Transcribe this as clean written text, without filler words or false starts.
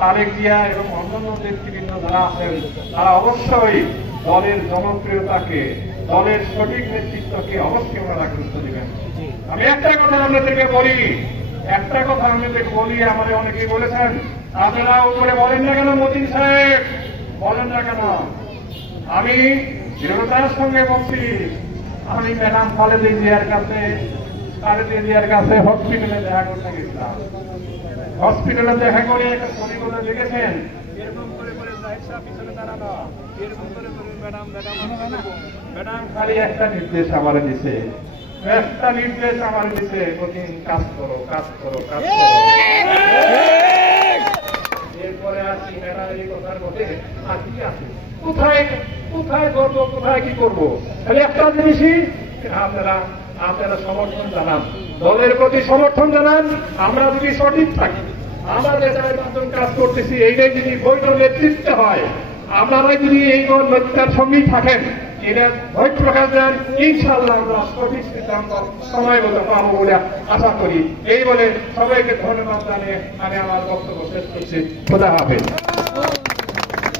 তারেক জিয়া এবং অন্যান্য নেতৃবৃন্দ যারা আছেন তারা অবশ্যই দলের জনপ্রিয়তাকে, দলের সঠিক নেতৃত্বকে অবশ্যই ওনারা গুরুত্ব দেবেন। আমি একটা কথা আপনাদেরকে বলি, আমাদের অনেকেই বলেছেন আপনারা উপরে বলেন না কেন, মতিন সাহেব বলেন না কেন। আমি দৃঢ়তার সঙ্গে বলছি, আমি ম্যাডাম খালেদা জিয়ার কাছে হসপিটালে দেখা করতে গেছিলাম। হসপিটালে দেখা করে একটা ছবি করে লিখেছেন, এরকম করে পিছনে দাঁড়ানো, এরকম করে ম্যাডাম খালি একটা নির্দেশ আমার দিছে, প্রতিদিন কাজ করো। এরপরে আসি ম্যাডাম এই কথার মধ্যে আর কি আছে, কোথায় করবো, কোথায় কি করবো। তাহলে একটা জিনিসই আপনারা সমর্থন জানান, দলের প্রতি সমর্থন জানান। আমরা যদি সঠিক থাকি, আমরা যে কাজ করতেছি এইটাই যদি বৈধ নেতৃত্ব হয়, আপনারাই যদি এই নেতৃত্বের সঙ্গেই থাকেন, এটা ভয় প্রকাশ দেন, ইনশাআল্লাহ আমরা সঠিক সিদ্ধান্ত সময় মতো পাবো বলে আশা করি। এই বলে সবাইকে ধন্যবাদ জানিয়ে আমি আমার বক্তব্য শেষ করছি। খোদা হাফেজ।